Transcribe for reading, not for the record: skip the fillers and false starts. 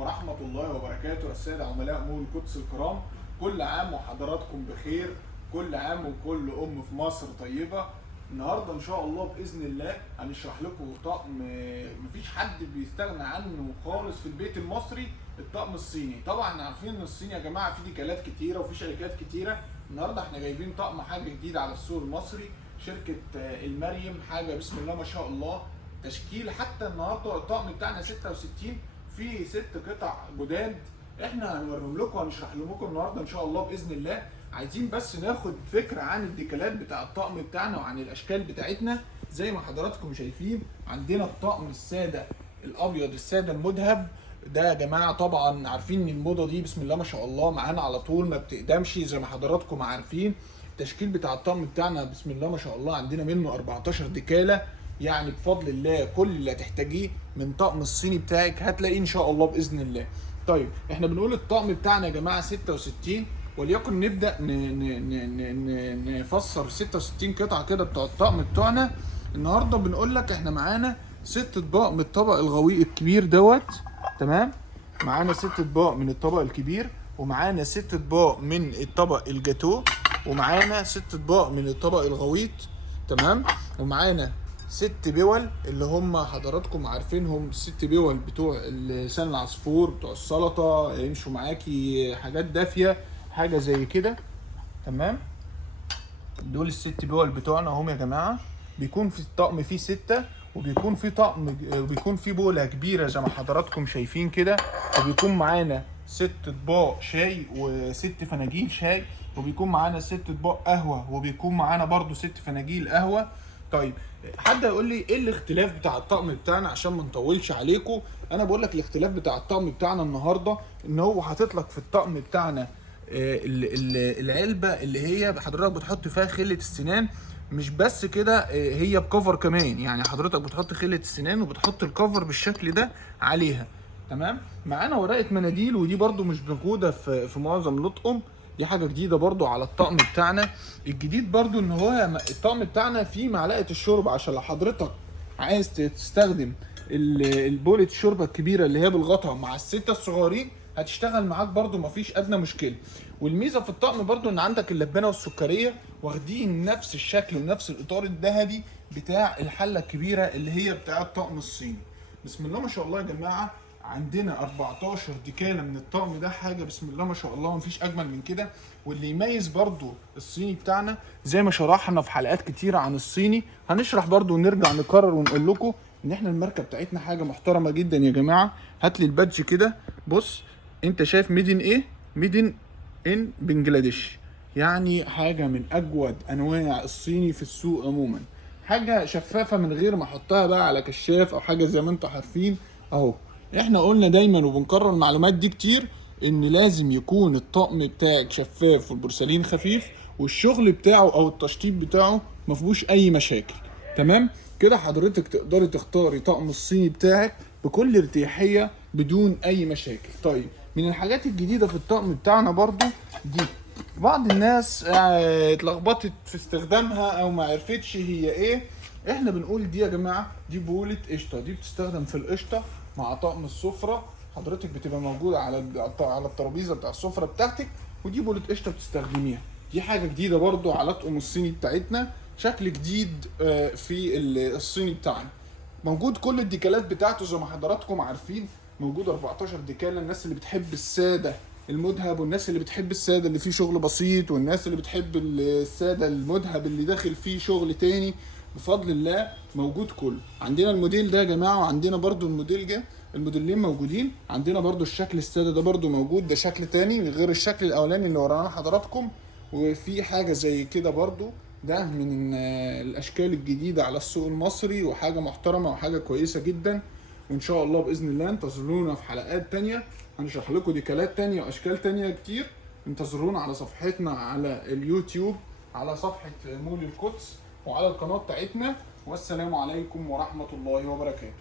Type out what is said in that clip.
ورحمة الله وبركاته. السادة عملاء مول القدس الكرام، كل عام وحضراتكم بخير، كل عام وكل أم في مصر طيبة. النهاردة إن شاء الله بإذن الله هنشرح لكم طقم مفيش حد بيستغنى عنه خالص في البيت المصري، الطقم الصيني. طبعا عارفين إن الصين يا جماعة فيه ديكالات كتيرة وفي شركات كتيرة. النهاردة احنا جايبين طقم حاجة جديدة على السوق المصري، شركة المريم، حاجة بسم الله ما شاء الله. تشكيل حتى النهارده الطقم بتاعنا 66 فيه 6 قطع جداد، احنا هنوريهم لكم وهنشرح لكم النهارده ان شاء الله باذن الله. عايزين بس ناخد فكره عن الديكالات بتاع الطقم بتاعنا وعن الاشكال بتاعتنا. زي ما حضراتكم شايفين عندنا الطقم الساده الابيض، الساده المذهب ده يا جماعه. طبعا عارفين ان الموضه دي بسم الله ما شاء الله معانا على طول ما بتقدمش، زي ما حضراتكم عارفين. التشكيل بتاع الطقم بتاعنا بسم الله ما شاء الله عندنا منه 14 ديكاله، يعني بفضل الله كل اللي هتحتاجيه من طقم الصيني بتاعك هتلاقيه ان شاء الله باذن الله. طيب احنا بنقول الطقم بتاعنا يا جماعه 66، وليكن نبدا نفسر 66 قطعه كده بتوع الطقم بتوعنا. النهارده بنقول لك احنا معانا 6 اطباق من الطبق الغويق الكبير دوت، تمام. معانا 6 اطباق من الطبق الكبير، ومعانا 6 اطباق من الطبق الجاتو، ومعانا 6 اطباق من الطبق الغويط، تمام. ومعانا 6 بول اللي هم حضراتكم عارفينهم، 6 بول بتوع لسان العصفور بتوع السلطه، يمشوا معاكي حاجات دافيه، حاجه زي كده، تمام. دول ال6 بول بتوعنا هم يا جماعه. بيكون في الطقم فيه 6، وبيكون في طقم وبيكون في بوله كبيره زي ما حضراتكم شايفين كده، وبيكون معانا 6 اطباق شاي و6 فناجيل شاي، وبيكون معانا 6 اطباق قهوه، وبيكون معانا برضو 6 فناجيل قهوه. طيب حد يقول لي ايه الاختلاف بتاع الطقم بتاعنا عشان ما نطولش عليكم؟ انا بقول لك الاختلاف بتاع الطقم بتاعنا النهارده ان هو حاطط لك في الطقم بتاعنا العلبه اللي هي حضرتك بتحط فيها خله السنان. مش بس كده، هي بكفر كمان، يعني حضرتك بتحط خله السنان وبتحط الكفر بالشكل ده عليها، تمام. معانا ورقه مناديل، ودي برده مش موجوده في معظم الاطقم، دي حاجه جديده برضو على الطقم بتاعنا. الجديد برضو ان هو الطقم بتاعنا فيه معلقه الشرب، عشان لو حضرتك عايز تستخدم البولة الشوربه الكبيره اللي هي بالغطا مع ال6 الصغيرين هتشتغل معاك برضو مفيش ادنى مشكله. والميزه في الطقم برضو ان عندك اللبانه والسكريه واخدين نفس الشكل ونفس الاطار الذهبي بتاع الحله الكبيره اللي هي بتاع الطقم الصيني. بسم الله ما شاء الله يا جماعه، عندنا 14 ديكاله من الطقم ده، حاجه بسم الله ما شاء الله مفيش اجمل من كده. واللي يميز برضو الصيني بتاعنا زي ما شرحنا في حلقات كتيره عن الصيني، هنشرح برضو ونرجع نكرر ونقول لكم ان احنا الماركه بتاعتنا حاجه محترمه جدا يا جماعه. هات لي البادج كده، بص انت شايف ميدن ايه؟ ميدن ان بنجلاديش، يعني حاجه من اجود انواع الصيني في السوق عموما. حاجه شفافه من غير ما احطها بقى على كشاف او حاجه زي ما انتم عارفين اهو. احنا قلنا دايما وبنكرر المعلومات دي كتير ان لازم يكون الطقم بتاعك شفاف والبورسلين خفيف، والشغل بتاعه او التشطيب بتاعه مفيهوش اي مشاكل، تمام. كده حضرتك تقدري تختاري طقم الصيني بتاعك بكل ارتياحيه بدون اي مشاكل. طيب من الحاجات الجديده في الطقم بتاعنا برضو دي، بعض الناس اتلخبطت في استخدامها او ما عرفتش هي ايه. احنا بنقول دي يا جماعه دي بولة قشطه، دي بتستخدم في القشطه مع طقم السفره. حضرتك بتبقى موجوده على الترابيزه بتاع السفره بتاعتك، ودي بولة قشطه بتستخدميها. دي حاجه جديده برضو على طقم الصيني بتاعتنا، شكل جديد في الصيني بتاعنا. موجود كل الديكالات بتاعته زي ما حضراتكم عارفين، موجود 14 ديكاله. الناس اللي بتحب الساده المذهب، والناس اللي بتحب الساده اللي فيه شغل بسيط، والناس اللي بتحب الساده المذهب اللي داخل فيه شغل تاني، بفضل الله موجود كله. عندنا الموديل ده يا جماعه، وعندنا برضو الموديل ده، الموديلين موجودين. عندنا برضو الشكل الساده ده برضو موجود، ده شكل تاني غير الشكل الاولاني اللي ورانا حضراتكم. وفي حاجه زي كده برضو، ده من الاشكال الجديده على السوق المصري، وحاجه محترمه وحاجه كويسه جدا. وان شاء الله باذن الله انتظرونا في حلقات تانية، هنشرح لكم ديكالات تانية واشكال تانية كتير. انتظرونا على صفحتنا على اليوتيوب، على صفحه مول القدس، وعلى القناه بتاعتنا. والسلام عليكم ورحمه الله وبركاته.